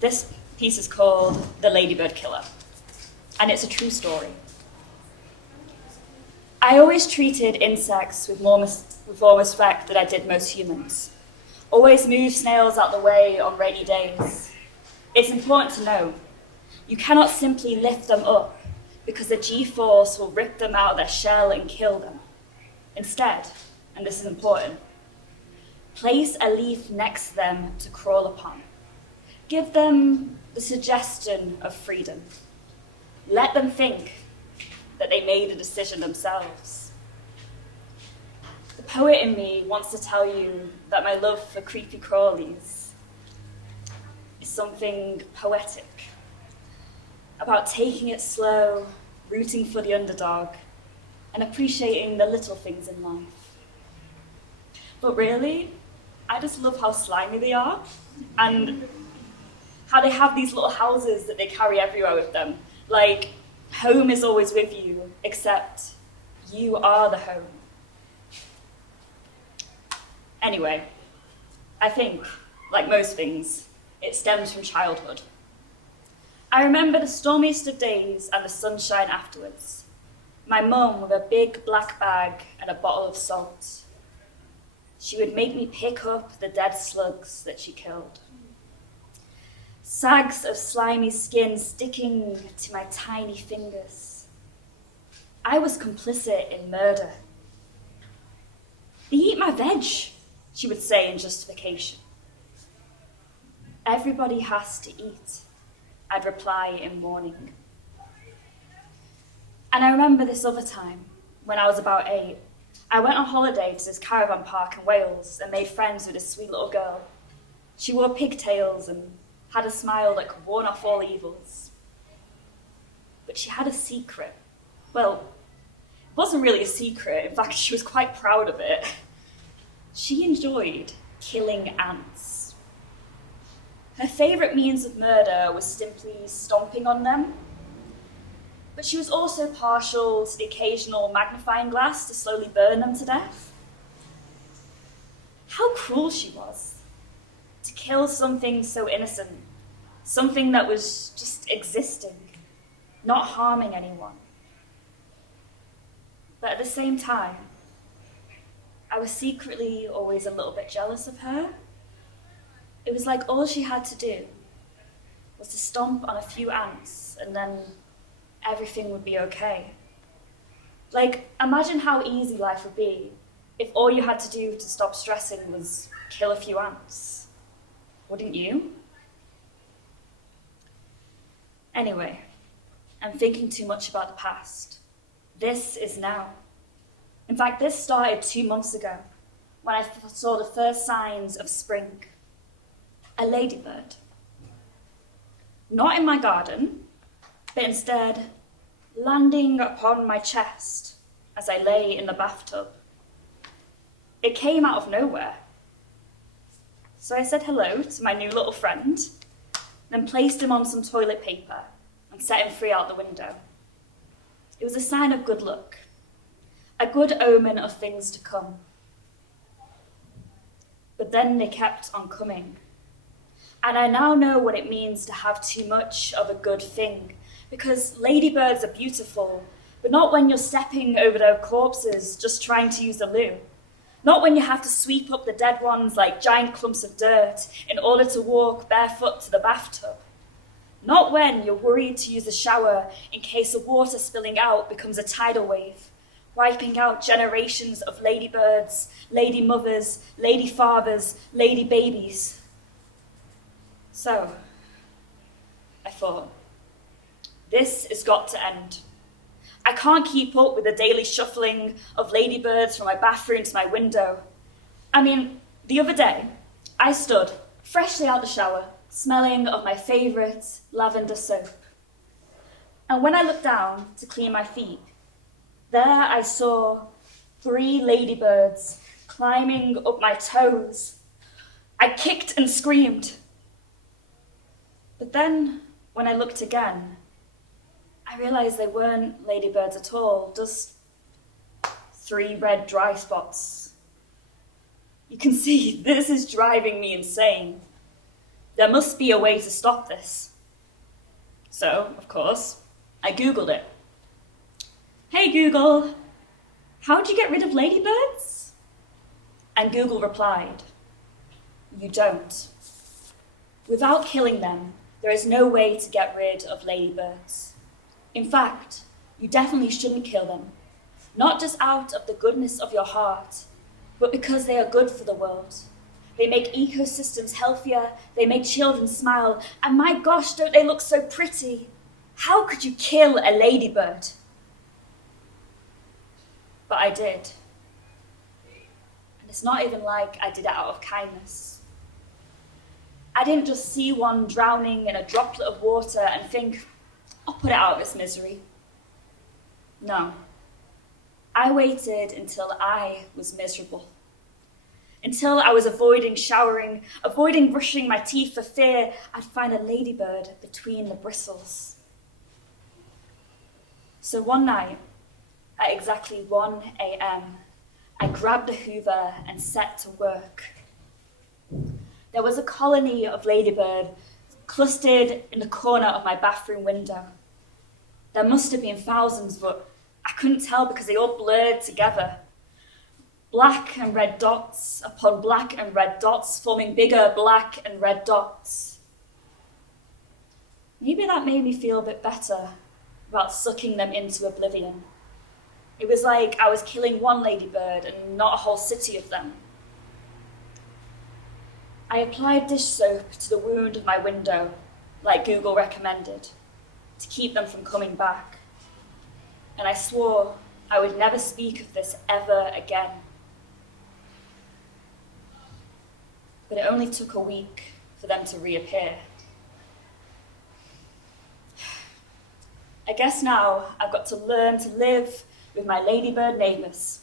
This piece is called The Ladybird Killer, and it's a true story. I always treated insects with more respect than I did most humans. Always moved snails out the way on rainy days. It's important to know, you cannot simply lift them up because the G-force will rip them out of their shell and kill them. Instead, and this is important, place a leaf next to them to crawl upon. Give them the suggestion of freedom. Let them think that they made a decision themselves. The poet in me wants to tell you that my love for creepy crawlies is something poetic, about taking it slow, rooting for the underdog, and appreciating the little things in life. But really, I just love how slimy they are, and how they have these little houses that they carry everywhere with them. Like, home is always with you, except you are the home. Anyway, I think, like most things, it stems from childhood. I remember the stormiest of days and the sunshine afterwards. My mum with a big black bag and a bottle of salt. She would make me pick up the dead slugs that she killed. Sags of slimy skin sticking to my tiny fingers. I was complicit in murder. They eat my veg, she would say in justification. Everybody has to eat, I'd reply in warning. And I remember this other time, when I was about 8, I went on holiday to this caravan park in Wales and made friends with this sweet little girl. She wore pigtails and had a smile that could warn off all evils. But she had a secret. Well, it wasn't really a secret. In fact, she was quite proud of it. She enjoyed killing ants. Her favorite means of murder was simply stomping on them. But she was also partial to the occasional magnifying glass to slowly burn them to death. How cruel she was. To kill something so innocent, something that was just existing, not harming anyone. But at the same time, I was secretly always a little bit jealous of her. It was like all she had to do was to stomp on a few ants and then everything would be okay. Like, imagine how easy life would be if all you had to do to stop stressing was kill a few ants. Wouldn't you? Anyway, I'm thinking too much about the past. This is now. In fact, this started 2 months ago when I saw the first signs of spring. A ladybird. Not in my garden, but instead landing upon my chest as I lay in the bathtub. It came out of nowhere. So I said hello to my new little friend, then placed him on some toilet paper and set him free out the window. It was a sign of good luck, a good omen of things to come. But then they kept on coming. And I now know what it means to have too much of a good thing, because ladybirds are beautiful, but not when you're stepping over their corpses just trying to use the loo. Not when you have to sweep up the dead ones like giant clumps of dirt in order to walk barefoot to the bathtub. Not when you're worried to use the shower in case the water spilling out becomes a tidal wave, wiping out generations of ladybirds, lady mothers, lady fathers, lady babies. So, I thought, this has got to end. I can't keep up with the daily shuffling of ladybirds from my bathroom to my window. I mean, the other day, I stood, freshly out the shower, smelling of my favourite lavender soap. And when I looked down to clean my feet, there I saw 3 ladybirds climbing up my toes. I kicked and screamed. But then, when I looked again, I realised they weren't ladybirds at all, just 3 red dry spots. You can see, this is driving me insane. There must be a way to stop this. So, of course, I Googled it. Hey Google, how do you get rid of ladybirds? And Google replied, you don't. Without killing them, there is no way to get rid of ladybirds. In fact, you definitely shouldn't kill them, not just out of the goodness of your heart, but because they are good for the world. They make ecosystems healthier, they make children smile, and my gosh, don't they look so pretty? How could you kill a ladybird? But I did. And it's not even like I did it out of kindness. I didn't just see one drowning in a droplet of water and think, I'll put it out of its misery. No. I waited until I was miserable. Until I was avoiding showering, avoiding brushing my teeth for fear I'd find a ladybird between the bristles. So one night, at exactly 1 a.m., I grabbed a hoover and set to work. There was a colony of ladybird clustered in the corner of my bathroom window. There must have been thousands, but I couldn't tell because they all blurred together. Black and red dots upon black and red dots, forming bigger black and red dots. Maybe that made me feel a bit better about sucking them into oblivion. It was like I was killing one ladybird and not a whole city of them. I applied dish soap to the wound of my window, like Google recommended, to keep them from coming back. And I swore I would never speak of this ever again. But it only took a week for them to reappear. I guess now I've got to learn to live with my ladybird neighbours.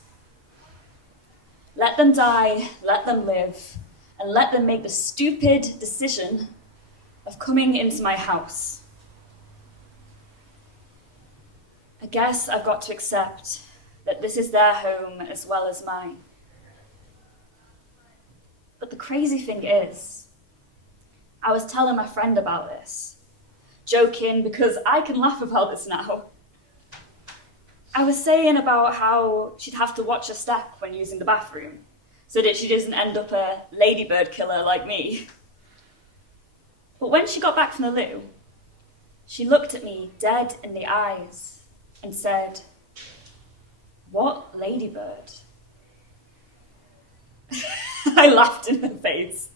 Let them die, let them live, and let them make the stupid decision of coming into my house. I guess I've got to accept that this is their home as well as mine. But the crazy thing is, I was telling my friend about this, joking because I can laugh about this now. I was saying about how she'd have to watch her step when using the bathroom so that she doesn't end up a ladybird killer like me. But when she got back from the loo, she looked at me dead in the eyes and said, "What ladybird?" I laughed in her face,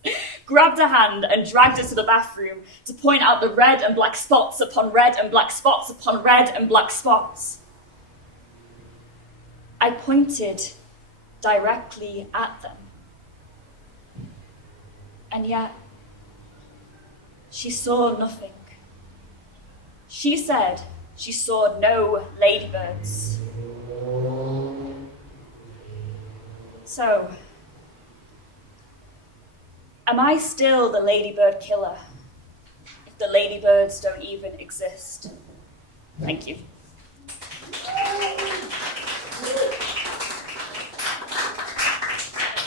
grabbed her hand and dragged her to the bathroom to point out the red and black spots upon red and black spots upon red and black spots. I pointed directly at them. And yet, she saw nothing. She said she saw no ladybirds. So, am I still the ladybird killer if the ladybirds don't even exist? Thank you.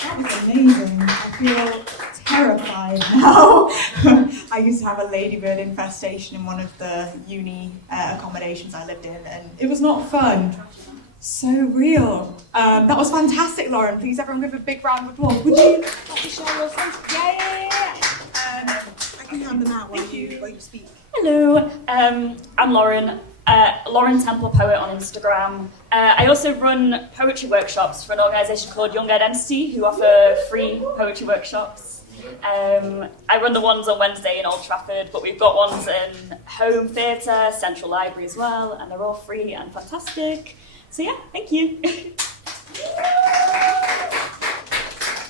That was amazing. I feel terrified now. I used to have a ladybird infestation in one of the uni accommodations I lived in, and it was not fun. So real. That was fantastic, Lauren. Please, everyone, give a big round of applause. Would you like to share your sense? Yeah. I can hand them out while you speak. Hello, I'm Lauren. Lauren Temple Poet on Instagram. I also run poetry workshops for an organisation called Young Identity, who offer free poetry workshops. I run the ones on Wednesday in Old Trafford, but we've got ones in Home Theatre, Central Library as well, and they're all free and fantastic. So yeah, thank you.